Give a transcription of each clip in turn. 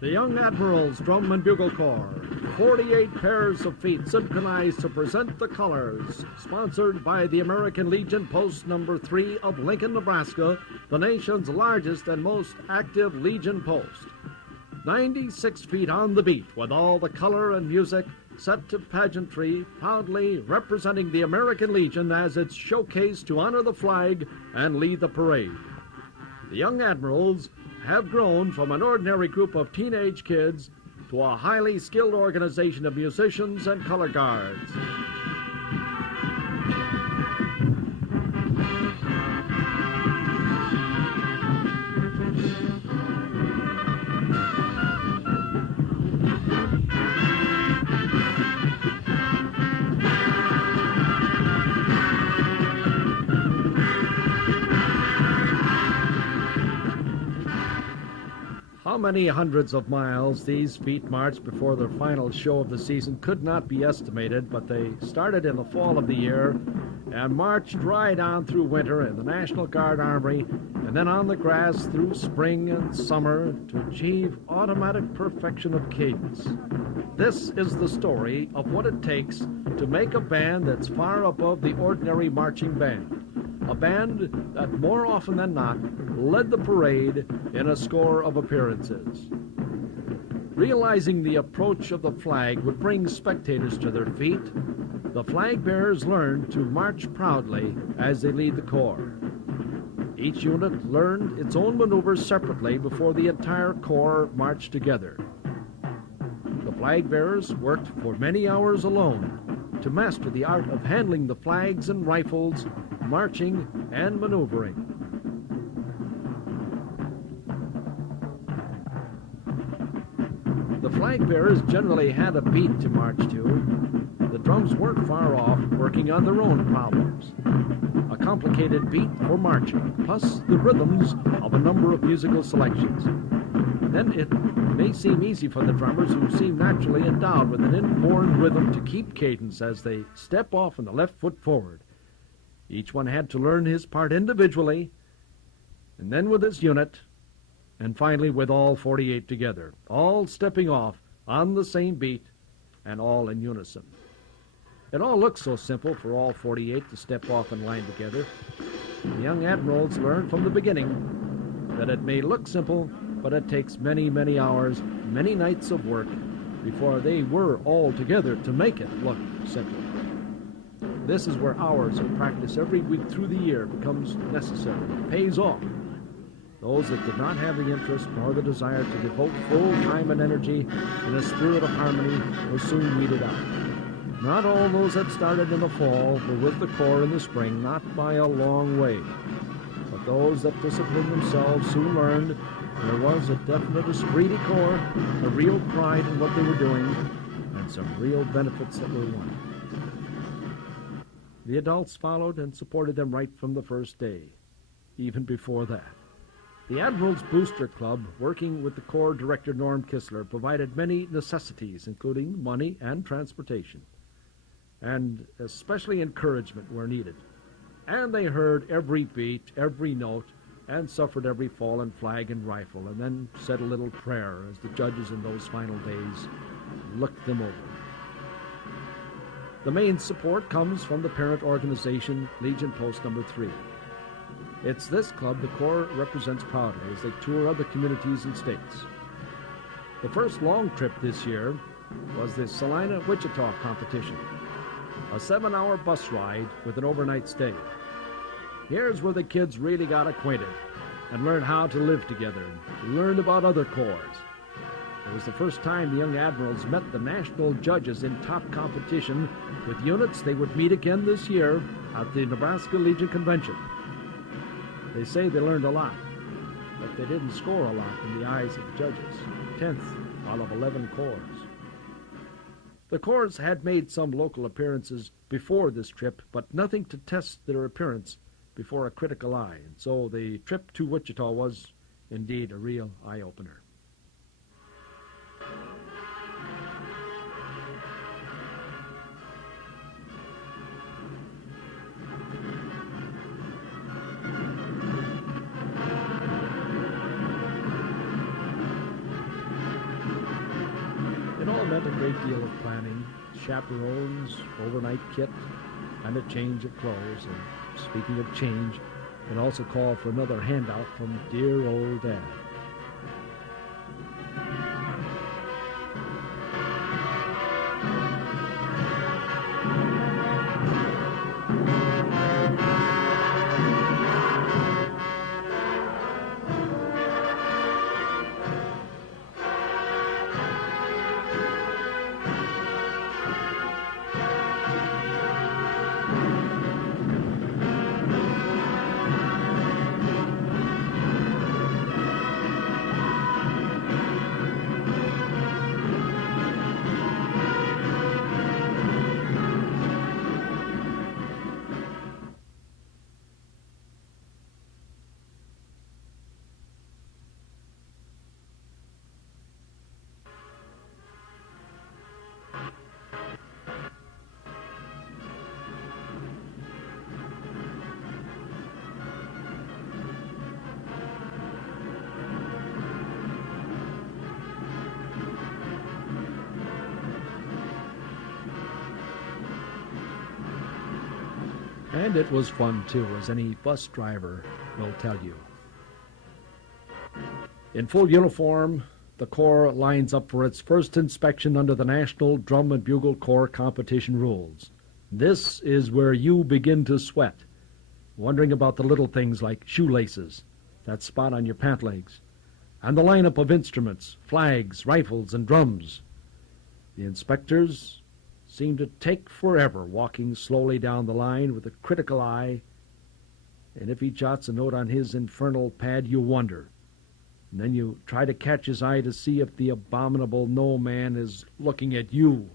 The young Admirals Drum and Bugle Corps, 48 pairs of feet synchronized to present the colors, sponsored by the American Legion Post Number 3 of Lincoln, Nebraska, the nation's largest and most active Legion post. 96 feet on the beat, with all the color and music set to pageantry, proudly representing the American Legion as its showcase to honor the flag and lead the parade. The young Admirals have grown from an ordinary group of teenage kids to a highly skilled organization of musicians and color guards. How many hundreds of miles these feet marched before their final show of the season could not be estimated, but they started in the fall of the year and marched right on through winter in the National Guard Armory, and then on the grass through spring and summer to achieve automatic perfection of cadence. This is the story of what it takes to make a band that's far above the ordinary marching band. A band that more often than not led the parade in a score of appearances. Realizing the approach of the flag would bring spectators to their feet, the flag bearers learned to march proudly as they lead the corps. Each unit learned its own maneuvers separately before the entire corps marched together. The flag bearers worked for many hours alone to master the art of handling the flags and rifles, marching and maneuvering. The flag bearers generally had a beat to march to. The drums weren't far off, working on their own problems. A complicated beat for marching, plus the rhythms of a number of musical selections. Then it may seem easy for the drummers, who seem naturally endowed with an inborn rhythm, to keep cadence as they step off on the left foot forward. Each one had to learn his part individually, and then with his unit, and finally with all 48 together, all stepping off on the same beat and all in unison. It all looks so simple for all 48 to step off in line together. The young Admirals learned from the beginning that it may look simple, but it takes many, many hours, many nights of work before they were all together to make it look simple. This is where hours of practice every week through the year becomes necessary. It pays off. Those that did not have the interest nor the desire to devote full time and energy in a spirit of harmony were soon weeded out. Not all those that started in the fall were with the Corps in the spring, not by a long way. But those that disciplined themselves soon learned there was a definite esprit de corps, a real pride in what they were doing, and some real benefits that were won. The adults followed and supported them right from the first day, even before that. The Admirals Booster Club, working with the Corps Director Norm Kistler, provided many necessities, including money and transportation, and especially encouragement where needed. And they heard every beat, every note, and suffered every fallen flag and rifle, and then said a little prayer as the judges in those final days looked them over. The main support comes from the parent organization, Legion Post Number 3. It's this club the Corps represents proudly as they tour other communities and states. The first long trip this year was the Salina-Wichita competition, a 7-hour bus ride with an overnight stay. Here's where the kids really got acquainted and learned how to live together and learned about other corps. It was the first time the young Admirals met the national judges in top competition with units they would meet again this year at the Nebraska Legion Convention. They say they learned a lot, but they didn't score a lot in the eyes of the judges, 10th out of 11 corps. The Corps had made some local appearances before this trip, but nothing to test their appearance before a critical eye, and so the trip to Wichita was indeed a real eye-opener. It all meant a great deal of planning, chaperones, overnight kit, and a change of clothes. And speaking of change, it also called for another handout from dear old Dad. And it was fun, too, as any bus driver will tell you. In full uniform, the Corps lines up for its first inspection under the National Drum and Bugle Corps competition rules. This is where you begin to sweat, wondering about the little things like shoelaces, that spot on your pant legs, and the lineup of instruments, flags, rifles, and drums. The inspectors seemed to take forever, walking slowly down the line with a critical eye, and if he jots a note on his infernal pad, you wonder. And then you try to catch his eye to see if the abominable no man is looking at you.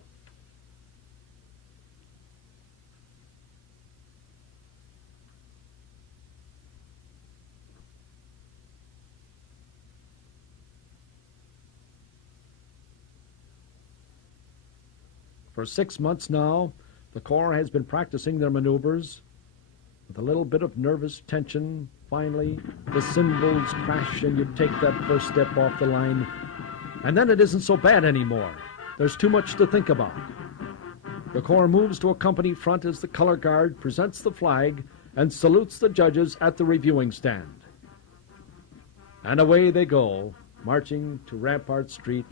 For 6 months now, the Corps has been practicing their maneuvers. With a little bit of nervous tension, finally, the cymbals crash and you take that first step off the line. And then it isn't so bad anymore. There's too much to think about. The Corps moves to a company front as the color guard presents the flag and salutes the judges at the reviewing stand. And away they go, marching to Rampart Street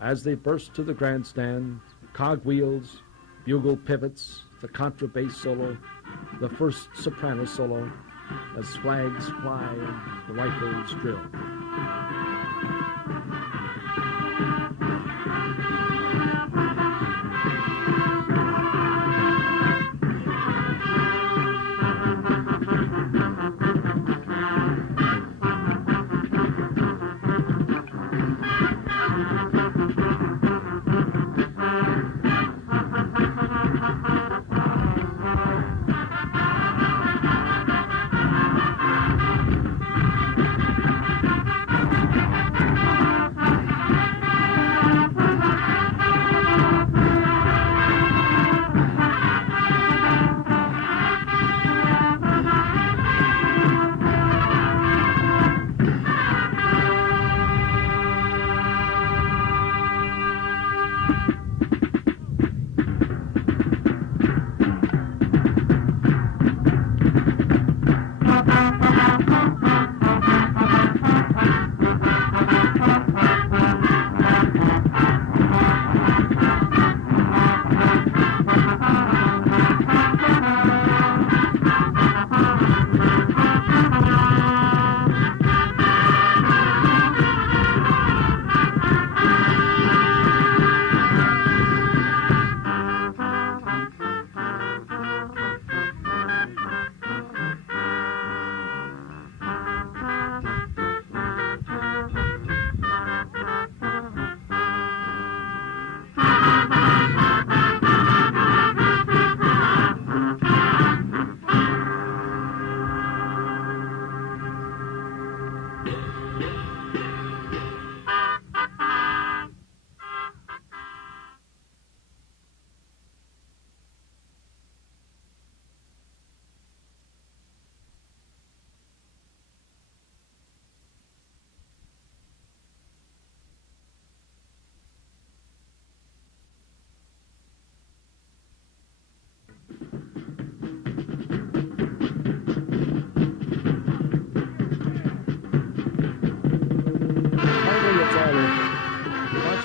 as they burst to the grandstand. Cogwheels, bugle pivots, the contrabass solo, the first soprano solo, as flags fly and the rifles drill.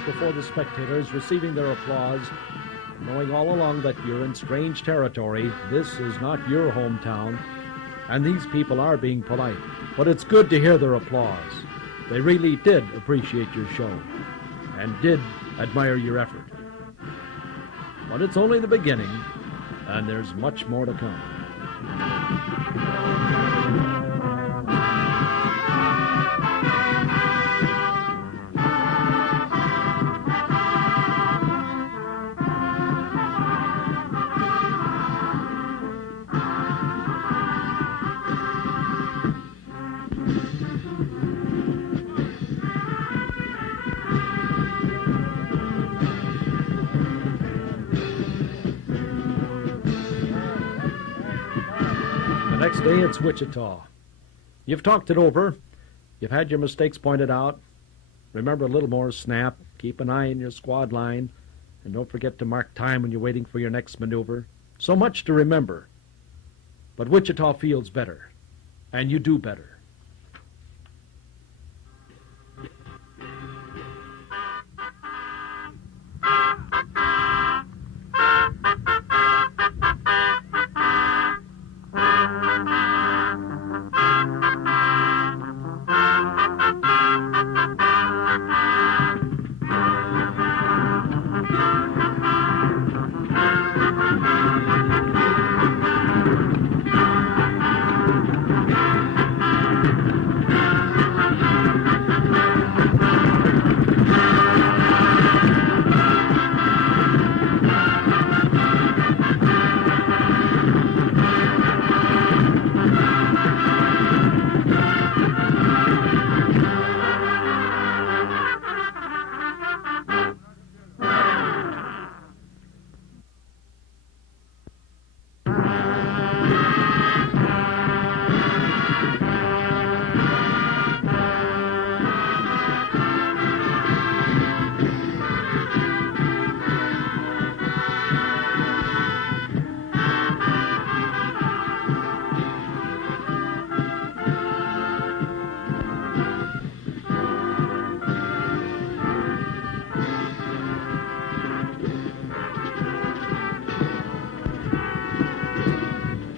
before the spectators, receiving their applause, knowing all along that you're in strange territory. This is not your hometown, and these people are being polite. But it's good to hear their applause. They really did appreciate your show and did admire your effort. But it's only the beginning, and there's much more to come. Next day, it's Wichita. You've talked it over. You've had your mistakes pointed out. Remember a little more snap. Keep an eye on your squad line. And don't forget to mark time when you're waiting for your next maneuver. So much to remember. But Wichita feels better. And you do better.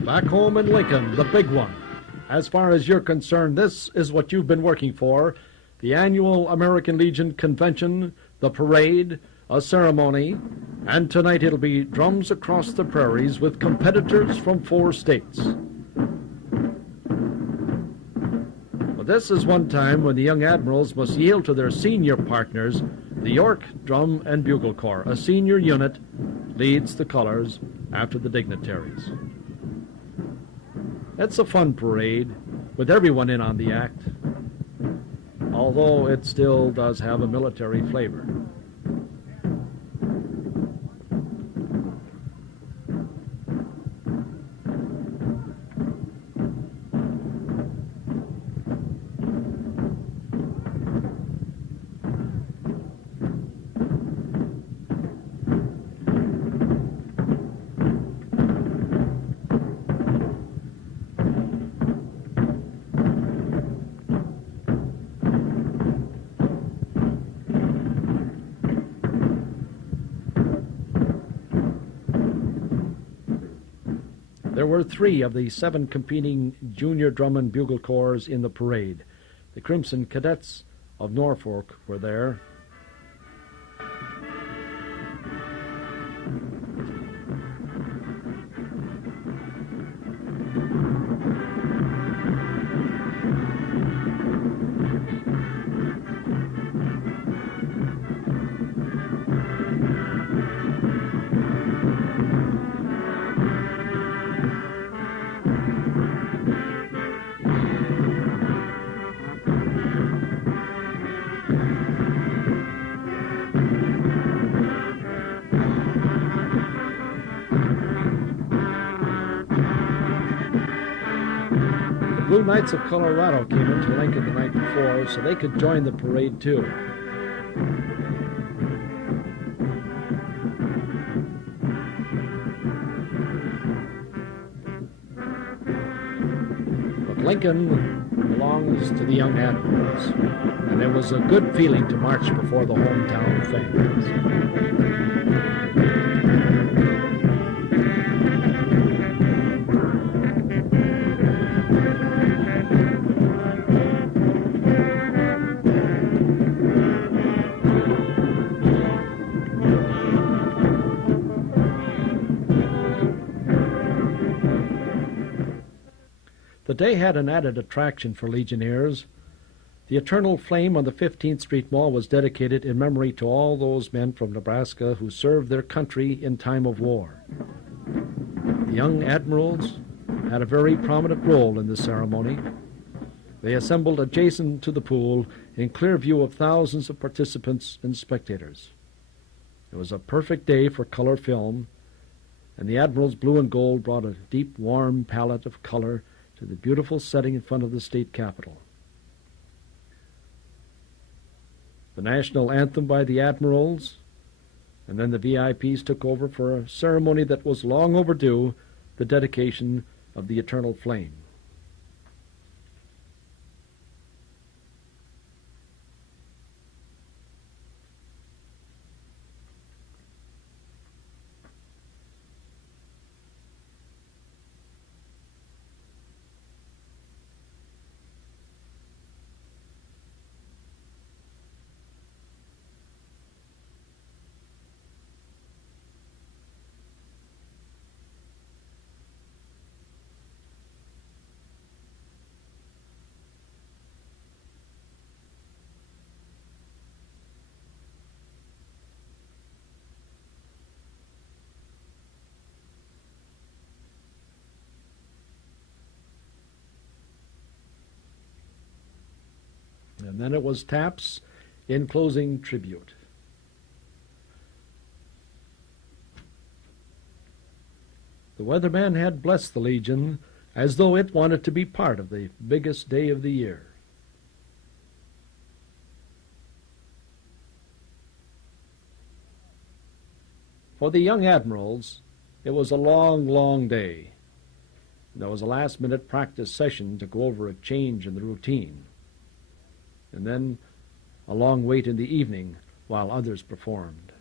Back home in Lincoln, the big one. As far as you're concerned, this is what you've been working for. The annual American Legion Convention, the parade, a ceremony, and tonight it'll be drums across the prairies with competitors from 4 states. But this is one time when the young Admirals must yield to their senior partners. The York Drum and Bugle Corps, a senior unit, leads the colors after the dignitaries. It's a fun parade, with everyone in on the act, although it still does have a military flavor. There were 3 of the 7 competing junior drum and bugle corps in the parade. The Crimson Cadets of Norfolk were there. Blue Knights of Colorado came into Lincoln the night before, so they could join the parade too. But Lincoln belonged belongs to the young Admirals, and it was a good feeling to march before the hometown fans. The day had an added attraction for Legionnaires. The eternal flame on the 15th Street Mall was dedicated in memory to all those men from Nebraska who served their country in time of war. The young Admirals had a very prominent role in the ceremony. They assembled adjacent to the pool in clear view of thousands of participants and spectators. It was a perfect day for color film, and the Admirals' blue and gold brought a deep, warm palette of color to the beautiful setting in front of the state capitol. The national anthem by the Admirals, and then the VIPs took over for a ceremony that was long overdue, the dedication of the eternal flame. And then it was taps in closing tribute. The weatherman had blessed the Legion as though it wanted to be part of the biggest day of the year. For the young Admirals, it was a long, long day. There was a last-minute practice session to go over a change in the routine, and then a long wait in the evening while others performed.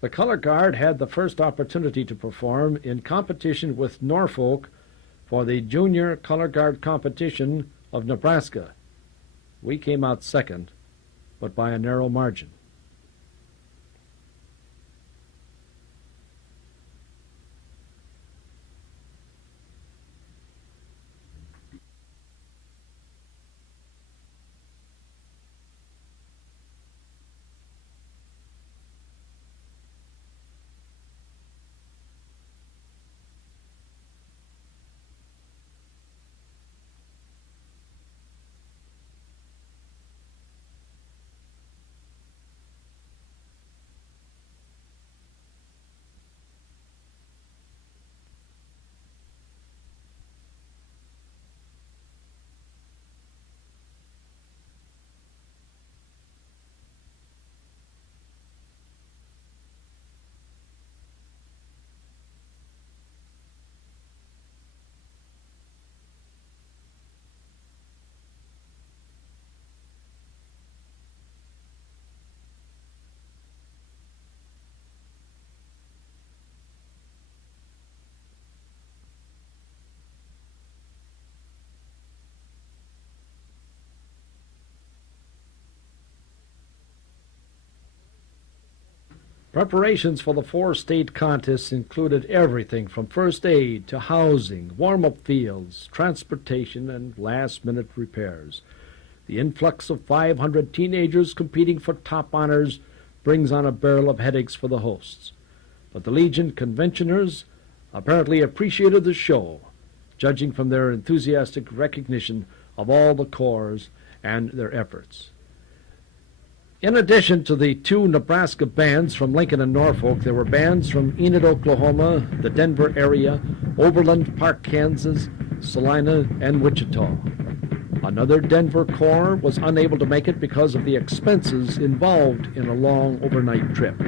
The color guard had the first opportunity to perform in competition with Norfolk for the Junior Color Guard Competition of Nebraska. We came out second, but by a narrow margin. Preparations for the four-state contests included everything from first aid to housing, warm-up fields, transportation, and last-minute repairs. The influx of 500 teenagers competing for top honors brings on a barrel of headaches for the hosts. But the Legion conventioners apparently appreciated the show, judging from their enthusiastic recognition of all the corps and their efforts. In addition to the two Nebraska bands from Lincoln and Norfolk, there were bands from Enid, Oklahoma, the Denver area, Overland Park, Kansas, Salina, and Wichita. Another Denver corps was unable to make it because of the expenses involved in a long overnight trip.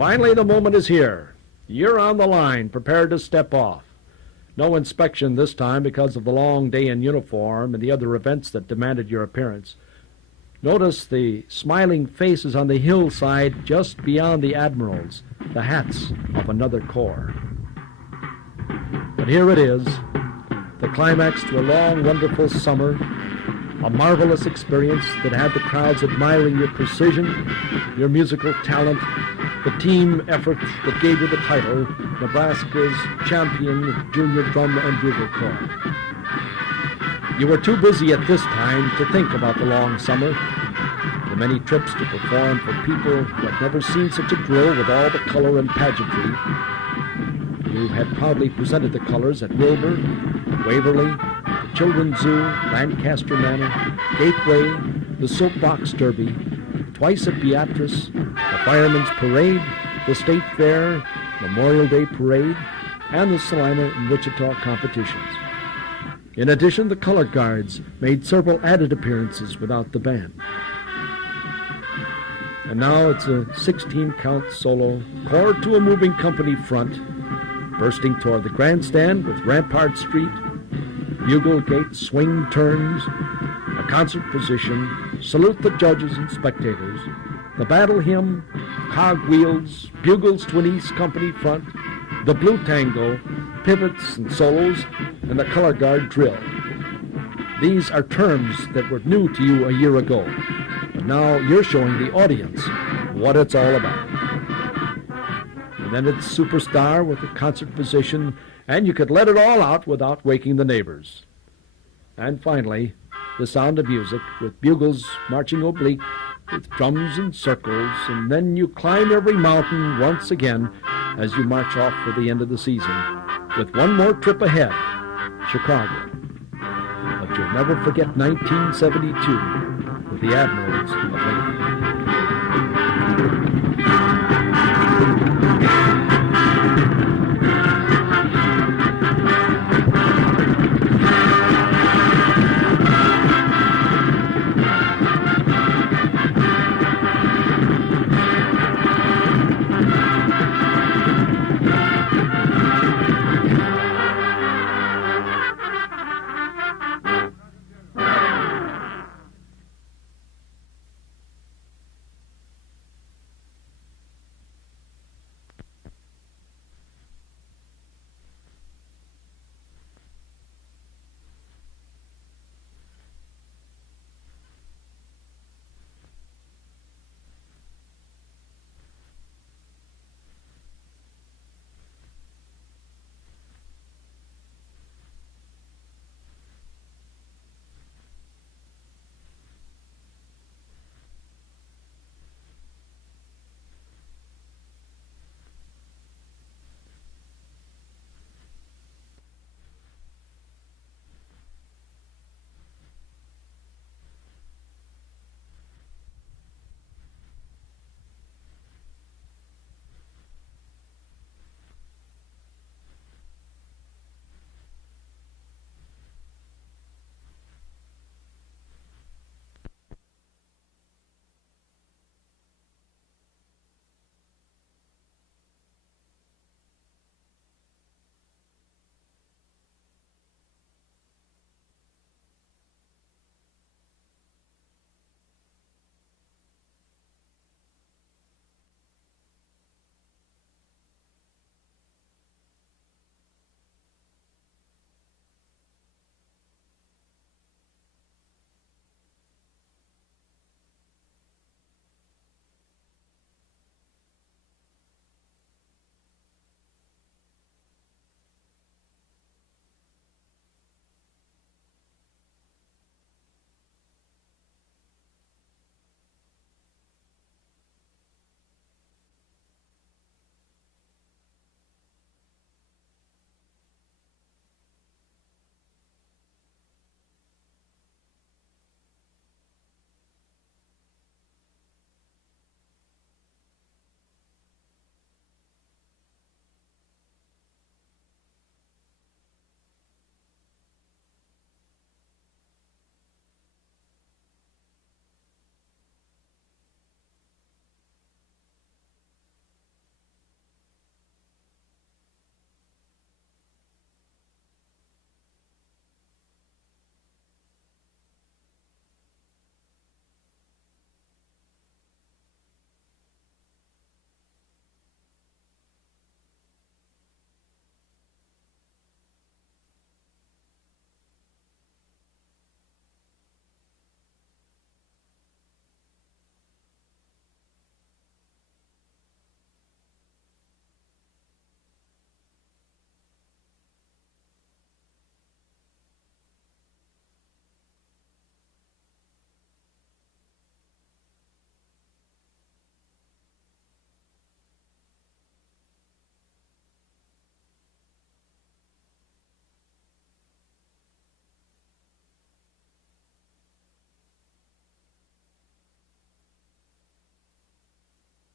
Finally, the moment is here. You're on the line, prepared to step off. No inspection this time because of the long day in uniform and the other events that demanded your appearance. Notice the smiling faces on the hillside just beyond the Admirals, the hats of another corps. But here it is, the climax to a long, wonderful summer, a marvelous experience that had the crowds admiring your precision, your musical talent, the team effort that gave you the title, Nebraska's champion of junior drum and bugle corps. You were too busy at this time to think about the long summer, the many trips to perform for people who had never seen such a drill with all the color and pageantry. You had proudly presented the colors at Wilbur, Waverly, the Children's Zoo, Lancaster Manor, Gateway, the Soapbox Derby, twice at Beatrice, the Firemen's Parade, the State Fair, Memorial Day Parade, and the Salina and Wichita competitions. In addition, the Color Guards made several added appearances without the band. And now it's a 16-count solo, corps to a moving company front, bursting toward the grandstand with Rampart Street, bugle gate swing turns, a concert position, salute the judges and spectators, the battle hymn, cogwheels, bugles to an East Company front, the blue tango, pivots and solos, and the color guard drill. These are terms that were new to you a year ago, but now you're showing the audience what it's all about. And then it's Superstar with the concert position, and you could let it all out without waking the neighbors. And finally, the sound of music with bugles marching oblique, with drums and circles, and then you climb every mountain once again as you march off for the end of the season, with one more trip ahead, Chicago. But you'll never forget 1972 with the Admirals of Lincoln.